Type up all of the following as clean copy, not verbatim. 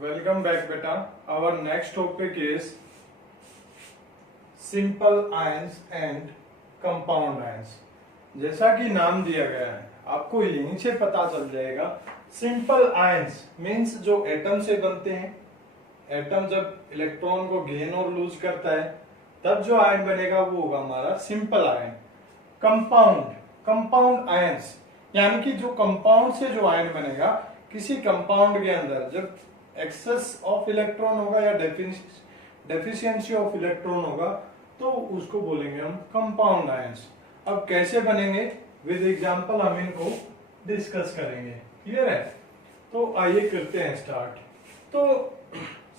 Welcome back beta. Our next topic is simple ions and compound ions. जैसा कि नाम दिया गया है आपको यहीं से पता चल जाएगा। सिंपल आयंस मीन्स जो एटम से बनते हैं। एटम जब इलेक्ट्रॉन को गेन और लूज करता है तब जो आयन बनेगा वो होगा हमारा सिंपल आयन। कंपाउंड आयंस यानी कि जो कंपाउंड से जो आयन बनेगा, किसी कंपाउंड के अंदर जब एक्सेस ऑफ इलेक्ट्रॉन होगा या डेफिशिएंसी ऑफ इलेक्ट्रॉन होगा तो उसको बोलेंगे हम कंपाउंड आयंस। अब कैसे बनेंगे विद एग्जांपल हम इनको डिस्कस करेंगे। क्लियर है? तो आइए करते हैं स्टार्ट। तो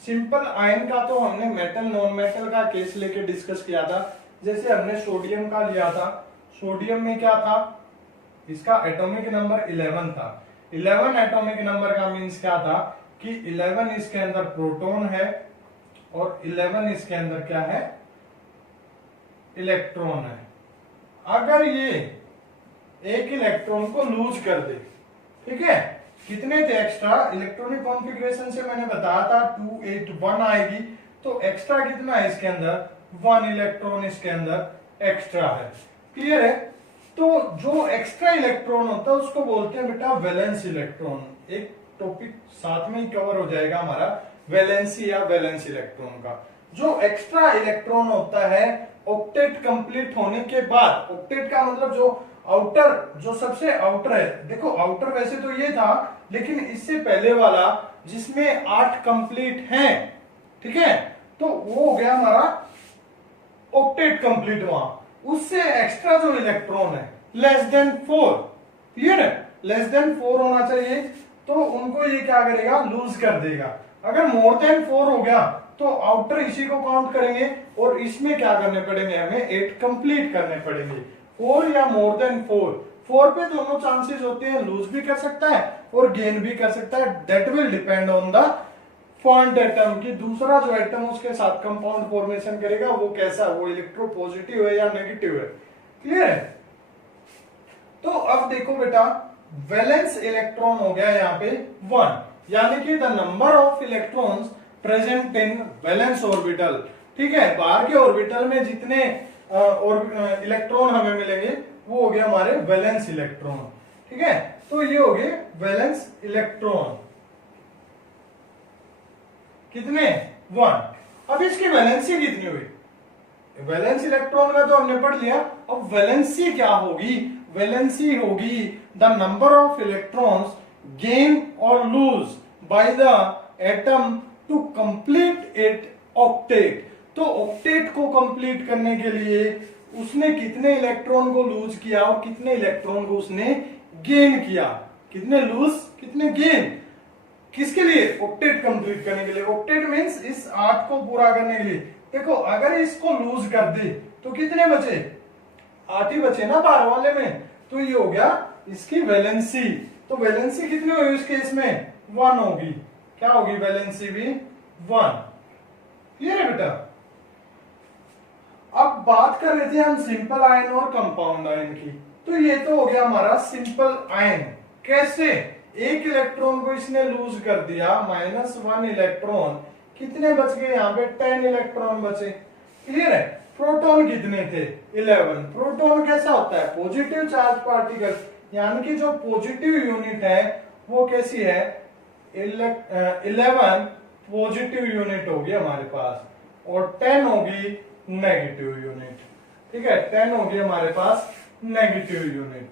सिंपल आयन का तो हमने मेटल नॉन मेटल का केस लेके डिस्कस किया था। जैसे हमने सोडियम का लिया था। सोडियम में क्या था, इसका एटॉमिक नंबर 11 था। 11 एटॉमिक नंबर का मीन्स क्या था कि 11 इसके अंदर प्रोटॉन है और 11 इसके अंदर क्या है, इलेक्ट्रॉन है। अगर ये एक इलेक्ट्रॉन को लूज कर दे, ठीक है, कितने थे एक्स्ट्रा, इलेक्ट्रॉनिक कॉन्फ़िगरेशन से मैंने बताया था 2 8 1 आएगी, तो एक्स्ट्रा कितना है इसके अंदर, 1 इलेक्ट्रॉन इसके अंदर एक्स्ट्रा है। क्लियर है? तो जो एक्स्ट्रा इलेक्ट्रॉन होता है उसको बोलते हैं बेटा वैलेंस इलेक्ट्रॉन। एक टॉपिक साथ में ही कवर हो जाएगा हमारा, वैलेंसी या वैलेंस इलेक्ट्रॉन का। जो एक्स्ट्रा इलेक्ट्रॉन होता है ऑक्टेट कंप्लीट होने के बाद, ऑक्टेट का मतलब जो आउटर, जो सबसे आउटर है, देखो आउटर वैसे तो ये था लेकिन इससे पहले वाला जिसमें 8 कंप्लीट हैं, ठीक है, तो वो हो गया हमारा ऑक्टेट कंप्लीट। वहां उससे एक्स्ट्रा जो इलेक्ट्रॉन है लेस देन 4, क्लियर है, लेस देन 4 होना चाहिए, तो उनको ये क्या करेगा, लूज कर देगा। अगर मोर देन 4 हो गया तो आउटर इसी को काउंट करेंगे और इसमें क्या करने पड़ेंगे, हमें 8 कंप्लीट करने पड़ेंगे। 4 या मोर देन 4 पे दोनों चांसेस होते हैं, लूज भी कर सकता है और गेन भी कर सकता है। That will depend on the font atom की दूसरा जो एटम उसके साथ कंपाउंड फॉर्मेशन करेगा वो कैसा, वो इलेक्ट्रोपॉजिटिव है या नेगेटिव है। क्लियर है? तो अब देखो बेटा, वैलेंस इलेक्ट्रॉन हो गया यहाँ पे 1, यानी कि the number of electrons present in valence orbital. ठीक है, बाहर के ऑर्बिटल में जितने इलेक्ट्रॉन हमें मिलेंगे वो हो गया हमारे वैलेंस इलेक्ट्रॉन। ठीक है, तो ये हो गए वैलेंस इलेक्ट्रॉन, कितने, 1। अब इसकी वैलेंसी कितनी हुई, वैलेंस इलेक्ट्रॉन का तो हमने पढ़ लिया। अब वैलेंसी क्या होगी, वैलेंसी होगी the number of electrons gain और lose by the atom to complete it octet. तो ऑक्टेट को कंप्लीट करने के लिए उसने कितने इलेक्ट्रॉन को लूज किया और कितने इलेक्ट्रॉन को उसने गेन किया, कितने लूज कितने गेन, किसके लिए, ऑक्टेट कंप्लीट करने के लिए। ऑक्टेट मींस इस 8 को पूरा करने के लिए। देखो अगर इसको लूज कर दे तो कितने बचे, 8 ही बचे ना बाहर वाले में, तो ये हो गया इसकी वैलेंसी। तो वैलेंसी कितनी होगी इस केस में, 1 होगी। क्या होगी वैलेंसी भी, 1। क्लियर है बेटा? अब बात कर रहे थे हम सिंपल आयन और कंपाउंड आयन की। तो ये तो हो गया हमारा सिंपल आयन। कैसे, एक इलेक्ट्रॉन को इसने लूज कर दिया, -1 इलेक्ट्रॉन, कितने बच गए यहाँ पे, 10 इलेक्ट्रॉन बचे। क्लियर है? प्रोटॉन कितने थे, 11। प्रोटॉन कैसा होता है, पॉजिटिव चार्ज पार्टिकल, यानी कि जो पॉजिटिव यूनिट है वो कैसी है, 11 पॉजिटिव यूनिट होगी हमारे पास और 10 होगी नेगेटिव यूनिट। ठीक है, 10 होगी हमारे पास नेगेटिव यूनिट।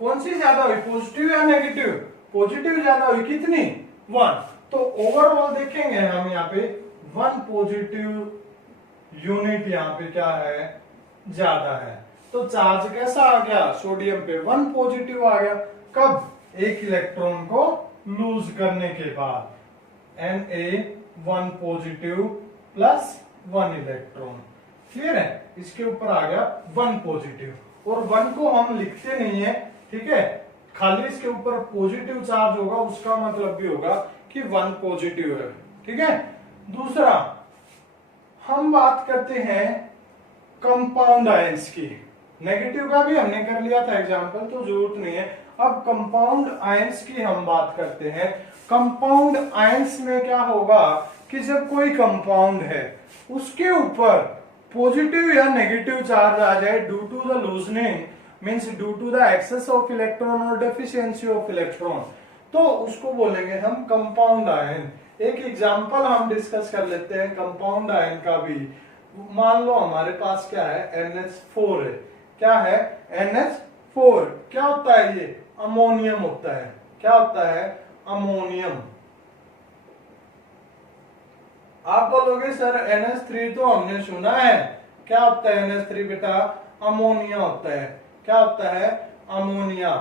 कौन सी ज्यादा हुई, पॉजिटिव या नेगेटिव, पॉजिटिव ज्यादा हुई, कितनी, 1। तो ओवरऑल देखेंगे हम यहाँ पे 1 पॉजिटिव यूनिट यहाँ पे क्या है, ज्यादा है। तो चार्ज कैसा आ गया, सोडियम पे 1 पॉजिटिव आ गया। कब, एक इलेक्ट्रॉन को लूज करने के बाद, Na 1 positive plus 1 electron. Clear है? इसके ऊपर आ गया 1 पॉजिटिव और 1 को हम लिखते नहीं है, ठीक है, खाली इसके ऊपर पॉजिटिव चार्ज होगा, उसका मतलब भी होगा कि 1 पॉजिटिव है। ठीक है, दूसरा हम बात करते हैं कंपाउंड आयंस की। नेगेटिव का भी हमने कर लिया था एग्जांपल, तो जरूरत नहीं है। अब कंपाउंड आयंस की हम बात करते हैं। कंपाउंड आयंस में क्या होगा कि जब कोई कंपाउंड है उसके ऊपर पॉजिटिव या नेगेटिव चार्ज आ जाए due to the loosening, means due to the excess of electron और डेफिशिएंसी ऑफ इलेक्ट्रॉन, तो उसको बोलेंगे हम कंपाउंड आयन। एक एग्जांपल हम डिस्कस कर लेते हैं कंपाउंड आयन का भी। मान लो हमारे पास क्या है, NH4 है। क्या है? NH4। क्या होता है ये? अमोनियम होता है। क्या होता है? अमोनियम। आप बोलोगे सर NH3 तो हमने सुना है। क्या होता है NH3 बेटा? अमोनिया होता है। क्या होता है? अमोनिया।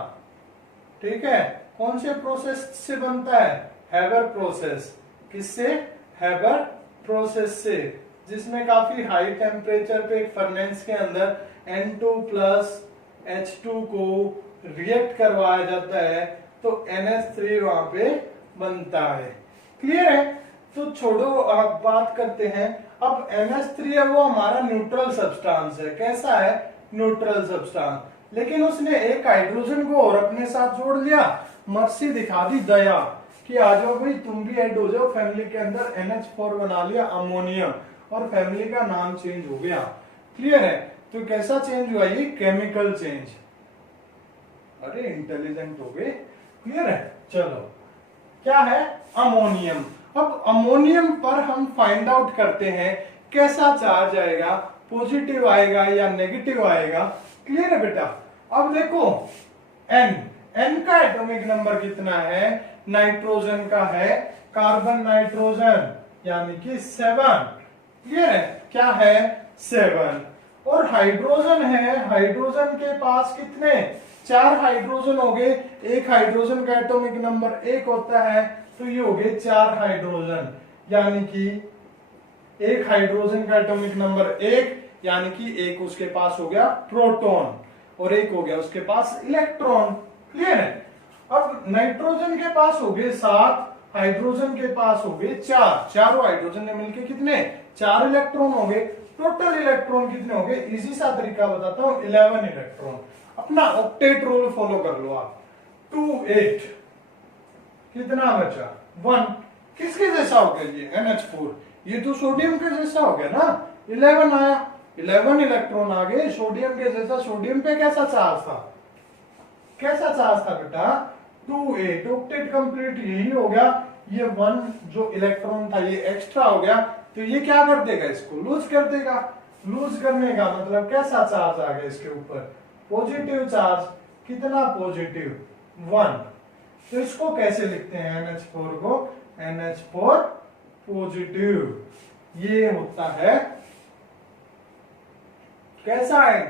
ठीक है। कौन से प्रोसेस से बनता है? Haber process. किससे? हैबर प्रोसेस से, जिसमें काफी हाई टेम्परेचर पे फर्नेस के अंदर N2 प्लस H2 को रिएक्ट करवाया जाता है, तो NH3 वहां पे बनता है। क्लियर है? तो छोड़ो, आप बात करते हैं। अब NH3 है वो हमारा न्यूट्रल सब्सटेंस है। कैसा है? Neutral substance. लेकिन उसने एक हाइड्रोजन को और अपने साथ जोड़ लिया, मर्सी दिखा दी दया कि आ जाओ भाई तुम भी ऐड हो जाओ फैमिली के अंदर। NH4 बना लिया अमोनियम और फैमिली का नाम चेंज हो गया। क्लियर है? तो कैसा चेंज हुआ? ये केमिकल चेंज। अरे इंटेलिजेंट हो गए। क्लियर है? चलो, क्या है? अमोनियम। अब अमोनियम पर हम फाइंड आउट करते हैं कैसा चार्ज आएगा, पॉजिटिव आएगा या नेगेटिव आएगा। क्लियर है बेटा? अब देखो N का एटॉमिक नंबर कितना है? नाइट्रोजन का है, कार्बन नाइट्रोजन यानी कि 7। क्लियर है? क्या है? 7। और हाइड्रोजन है, हाइड्रोजन के पास कितने? 4 हाइड्रोजन हो गए। एक हाइड्रोजन का एटॉमिक नंबर 1 होता है, तो ये हो गए 4 हाइड्रोजन, यानी कि एक हाइड्रोजन का एटॉमिक नंबर 1, यानी कि एक उसके पास हो गया प्रोटॉन और एक हो गया उसके पास इलेक्ट्रॉन। क्लियर है? अब नाइट्रोजन के पास हो गए 7, हाइड्रोजन के पास हो गए 4। चारों हाइड्रोजन ने मिलकर कितने? 4 इलेक्ट्रॉन हो गए। टोटल इलेक्ट्रॉन कितने हो गए? इजी सा तरीका बताता हूं, 11 इलेक्ट्रॉन। अपना ऑक्टेट रूल फॉलो कर लो आप। 2 8 कितना बचा? 1। किसके जैसा हो गया ये? NH4। ये तो सोडियम के जैसा हो गया ना। 11 आया, 11 इलेक्ट्रॉन आ गए सोडियम के जैसा। सोडियम पे कैसा चार्ज था? कैसा चार्ज था बेटा? 2 8। ऑक्टेट कंप्लीट यही हो गया। ये 1 जो इलेक्ट्रॉन था ये एक्स्ट्रा हो गया, तो ये क्या कर देगा? इसको लूज कर देगा। लूज करने का मतलब कैसा चार्ज आ गया इसके ऊपर? Positive charge. कितना पॉजिटिव? 1। तो इसको कैसे लिखते हैं NH4 को? NH4 positive. ये होता है कैसा है?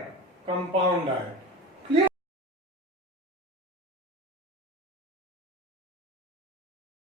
Compound ion.